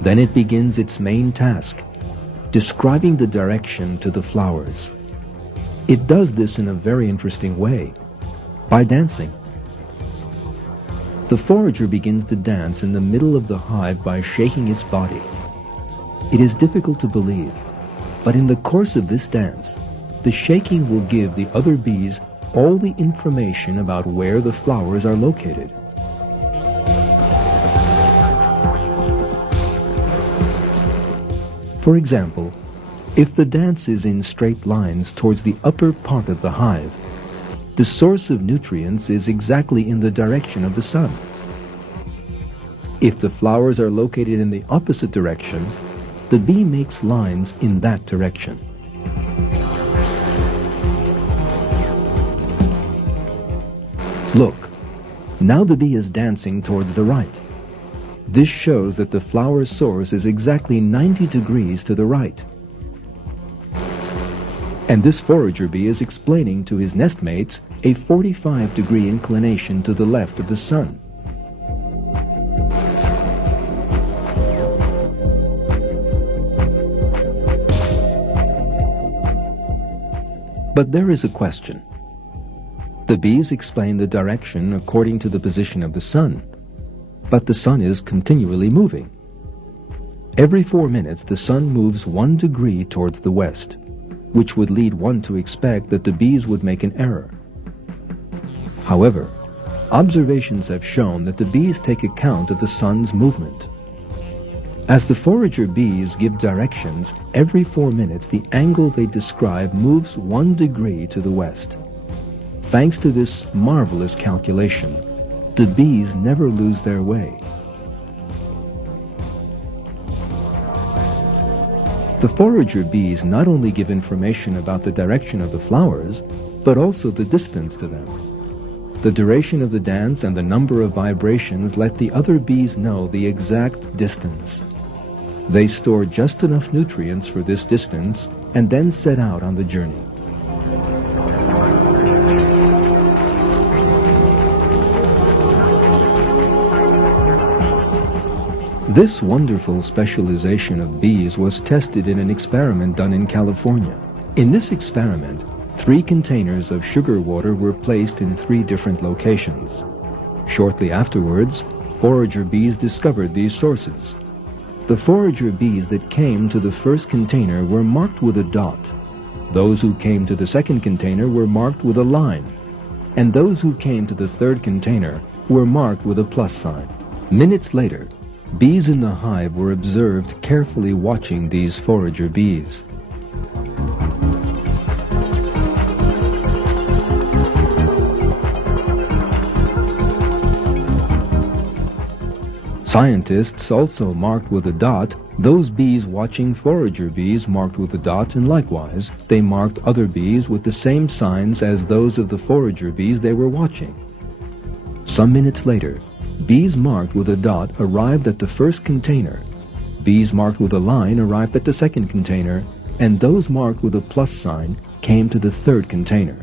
Then it begins its main task, describing the direction to the flowers. It does this in a very interesting way, by dancing. The forager begins to dance in the middle of the hive by shaking its body. It is difficult to believe, but in the course of this dance, the shaking will give the other bees all the information about where the flowers are located. For example, if the dance is in straight lines towards the upper part of the hive, the source of nutrients is exactly in the direction of the sun. If the flowers are located in the opposite direction, the bee makes lines in that direction. Look, now the bee is dancing towards the right. This shows that the flower source is exactly 90 degrees to the right. And this forager bee is explaining to his nestmates a 45-degree inclination to the left of the sun. But there is a question. The bees explain the direction according to the position of the sun, but the sun is continually moving. Every 4 minutes the sun moves 1 degree towards the west, which would lead one to expect that the bees would make an error. However, observations have shown that the bees take account of the sun's movement. As the forager bees give directions, every 4 minutes the angle they describe moves 1 degree to the west. Thanks to this marvelous calculation, the bees never lose their way. The forager bees not only give information about the direction of the flowers, but also the distance to them. The duration of the dance and the number of vibrations let the other bees know the exact distance. They store just enough nutrients for this distance and then set out on the journey. This wonderful specialization of bees was tested in an experiment done in California. In this experiment, 3 containers of sugar water were placed in 3 different locations. Shortly afterwards, forager bees discovered these sources. The forager bees that came to the first container were marked with a dot. Those who came to the second container were marked with a line. And those who came to the third container were marked with a plus sign. Minutes later, bees in the hive were observed carefully watching these forager bees. Scientists also marked with a dot those bees watching forager bees marked with a dot, and likewise they marked other bees with the same signs as those of the forager bees they were watching. Some minutes later, bees marked with a dot arrived at the first container, bees marked with a line arrived at the second container, and those marked with a plus sign came to the third container.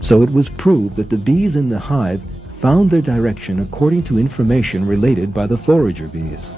So it was proved that the bees in the hive found their direction according to information related by the forager bees.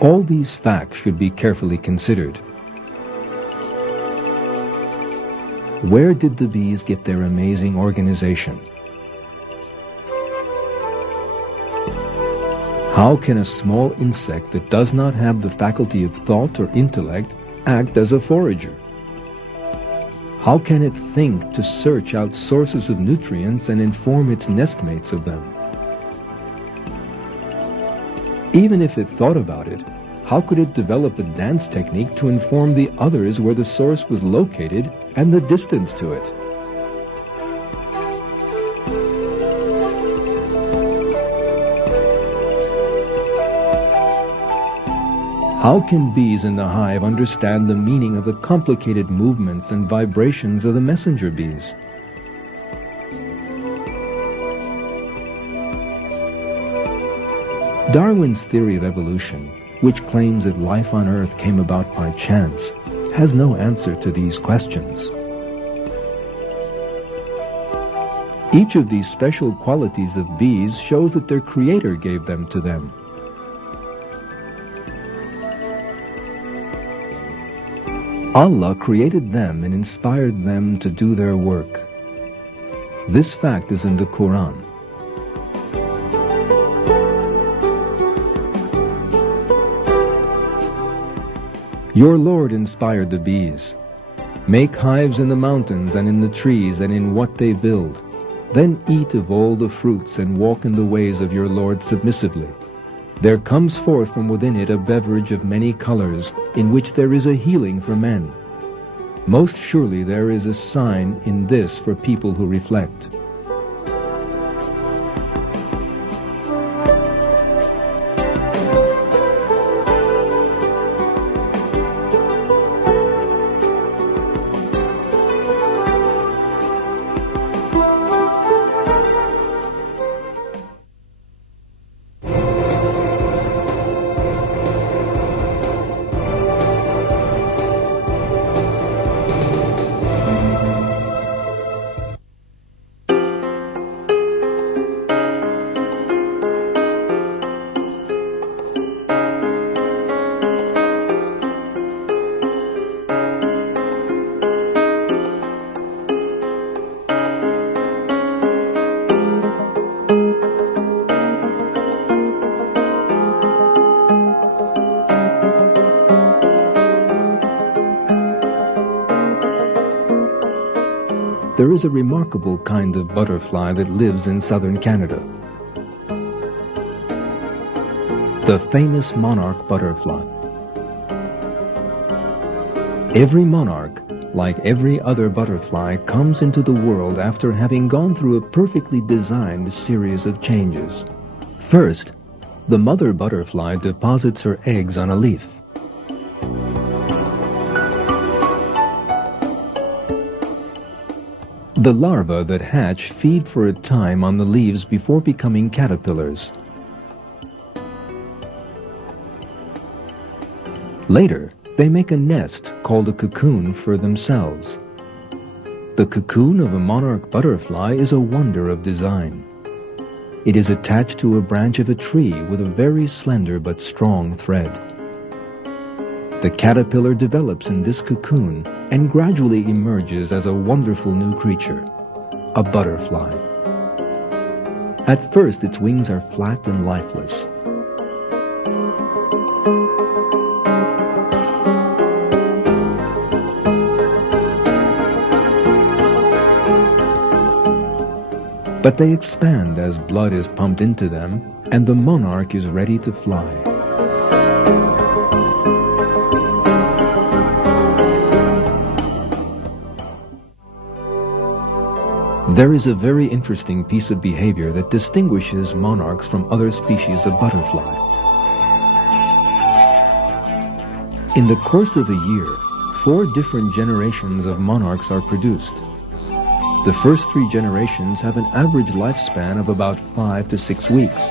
All these facts should be carefully considered. Where did the bees get their amazing organization? How can a small insect that does not have the faculty of thought or intellect act as a forager? How can it think to search out sources of nutrients and inform its nestmates of them? Even if it thought about it, how could it develop a dance technique to inform the others where the source was located and the distance to it? How can bees in the hive understand the meaning of the complicated movements and vibrations of the messenger bees? Darwin's theory of evolution, which claims that life on Earth came about by chance, has no answer to these questions. Each of these special qualities of bees shows that their Creator gave them to them. Allah created them and inspired them to do their work. This fact is in the Quran. Your Lord inspired the bees. Make hives in the mountains and in the trees and in what they build. Then eat of all the fruits and walk in the ways of your Lord submissively. There comes forth from within it a beverage of many colors, in which there is a healing for men. Most surely there is a sign in this for people who reflect. There is a remarkable kind of butterfly that lives in southern Canada. The famous monarch butterfly. Every monarch, like every other butterfly, comes into the world after having gone through a perfectly designed series of changes. First, the mother butterfly deposits her eggs on a leaf. The larvae that hatch feed for a time on the leaves before becoming caterpillars. Later, they make a nest called a cocoon for themselves. The cocoon of a monarch butterfly is a wonder of design. It is attached to a branch of a tree with a very slender but strong thread. The caterpillar develops in this cocoon and gradually emerges as a wonderful new creature, a butterfly. At first, its wings are flat and lifeless. But they expand as blood is pumped into them, and the monarch is ready to fly. There is a very interesting piece of behavior that distinguishes monarchs from other species of butterfly. In the course of a year, 4 different generations of monarchs are produced. The first 3 generations have an average lifespan of about 5 to 6 weeks.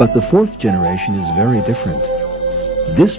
But the 4th generation is very different. This